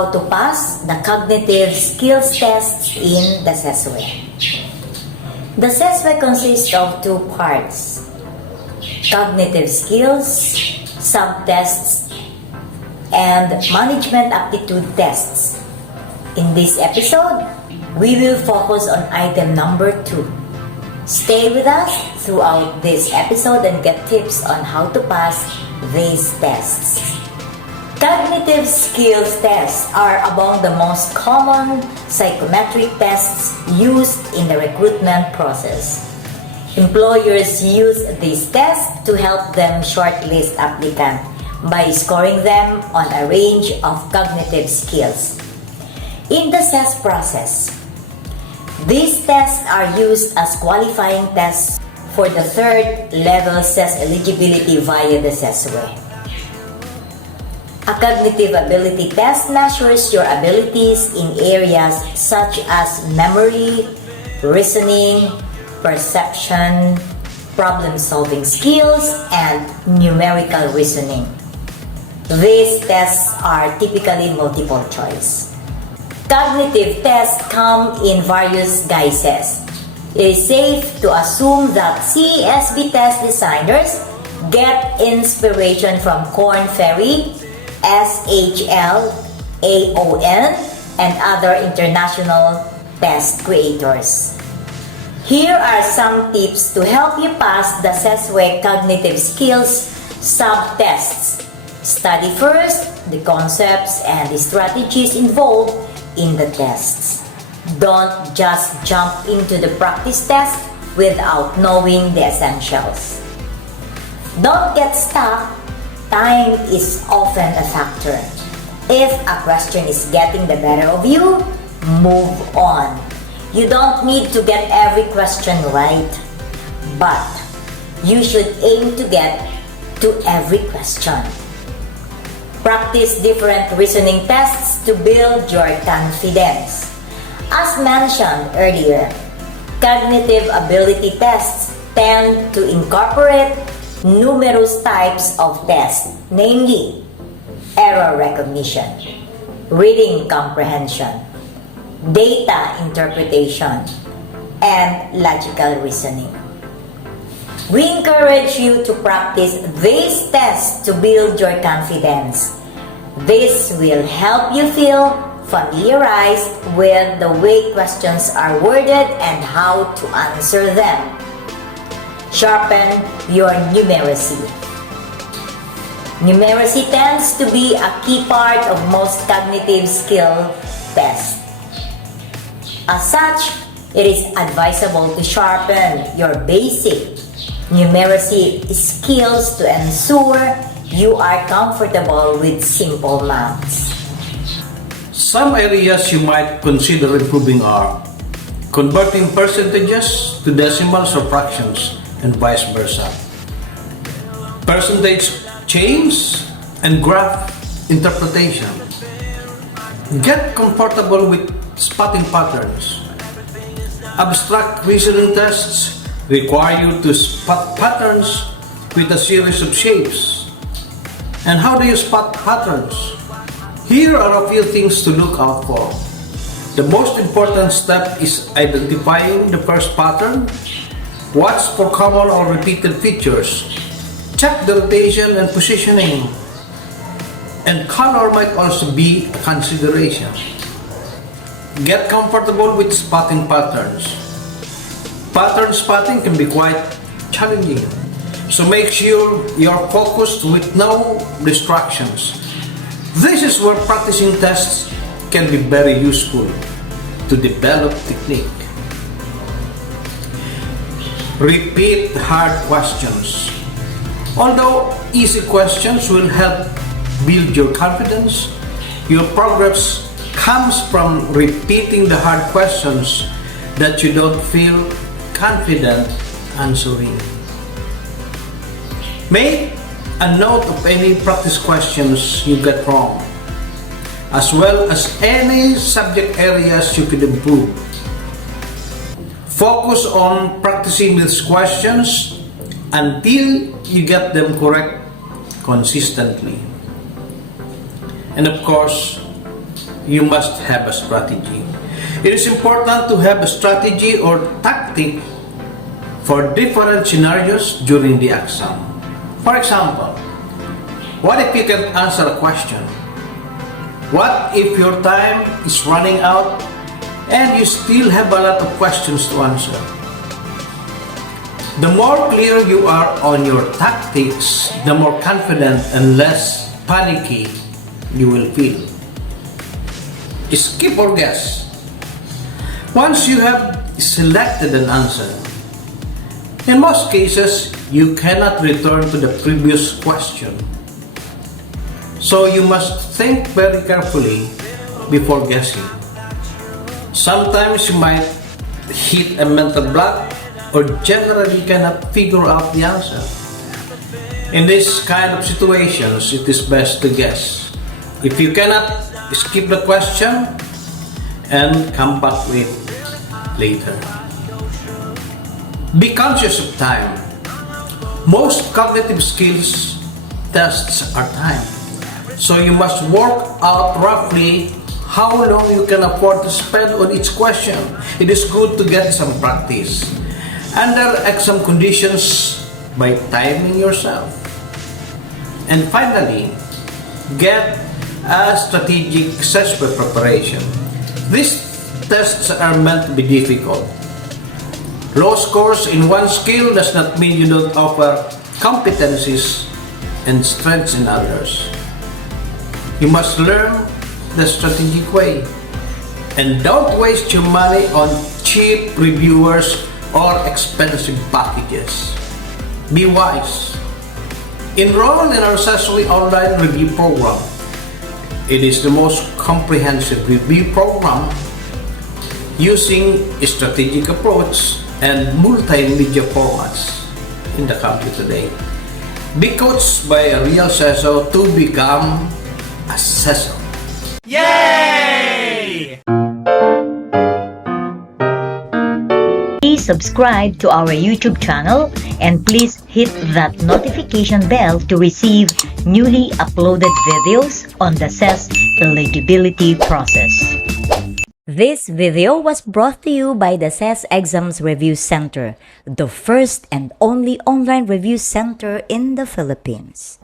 how to pass the cognitive skills tests in the CES-WE. The CES-WE consists of two parts: cognitive skills, subtests, and management aptitude tests. In this episode, we will focus on item number 2. Stay with us throughout this episode and get tips on how to pass these tests. Cognitive skills tests are among the most common psychometric tests used in the recruitment process. Employers use these tests to help them shortlist applicants by scoring them on a range of cognitive skills. In the CES process, these tests are used as qualifying tests for the third level CES eligibility via the CES-WE. A cognitive ability test measures your abilities in areas such as memory, reasoning, perception, problem-solving skills, and numerical reasoning. These tests are typically multiple choice. Cognitive tests come in various guises. It is safe to assume that CES-WE test designers get inspiration from Korn Ferry, SHL, AON, and other international test creators. Here are some tips to help you pass the CES-WE cognitive skills subtests. Study first the concepts and the strategies involved in the tests. Don't just jump into the practice test without knowing the essentials. Don't get stuck. Time is often a factor. If a question is getting the better of you, move on. You don't need to get every question right, but you should aim to get to every question. Practice different reasoning tests to build your confidence. As mentioned earlier, cognitive ability tests tend to incorporate numerous types of tests, namely error recognition, reading comprehension, data interpretation, and logical reasoning. We encourage you to practice these tests to build your confidence. This will help you feel familiarized with the way questions are worded and how to answer them. Sharpen your numeracy. Numeracy tends to be a key part of most cognitive skill tests. As such, it is advisable to sharpen your basic numeracy skills to ensure you are comfortable with simple maths. Some areas you might consider improving are converting percentages to decimals or fractions and vice versa, percentage change and graph interpretation. Get comfortable with spotting patterns. Abstract reasoning tests require you to spot patterns with a series of shapes. And how do you spot patterns? Here are a few things to look out for. The most important step is identifying the first pattern. Watch for common or repeated features. Check the rotation and positioning. And color might also be a consideration. Get comfortable with spotting patterns. Pattern spotting can be quite challenging, so make sure you're focused with no distractions. This is where practicing tests can be very useful to develop technique. Repeat hard questions. Although easy questions will help build your confidence, your progress comes from repeating the hard questions that you don't feel confident answering. Make a note of any practice questions you get wrong, as well as any subject areas you could improve. Focus on practicing these questions until you get them correct consistently. And of course, you must have a strategy. It is important to have a strategy or tactic for different scenarios during the exam. For example, what if you can't answer a question? What if your time is running out and you still have a lot of questions to answer? The more clear you are on your tactics, the more confident and less panicky you will feel. Skip or guess. Once you have selected an answer, in most cases, you cannot return to the previous question. So you must think very carefully before guessing. Sometimes you might hit a mental block or generally cannot figure out the answer. In this kind of situations, it is best to guess. If you cannot, skip the question and come back with later. Be conscious of time. Most cognitive skills tests are timed. So you must work out roughly how long you can afford to spend on each question. It is good to get some practice under exam conditions by timing yourself. And finally, get a strategic assessment preparation. These tests are meant to be difficult. Low scores in one skill does not mean you don't offer competencies and strengths in others. You must learn the strategic way. And don't waste your money on cheap reviewers or expensive packages. Be wise. Enroll in our CES-WE Online Review Program. It is the most comprehensive review program using a strategic approach and multimedia formats in the country today. Be coached by a real CESO to become a CESO. Yay! Please subscribe to our YouTube channel and please hit that notification bell to receive newly uploaded videos on the CES eligibility process. This video was brought to you by the CES Exams Review Center, the first and only online review center in the Philippines.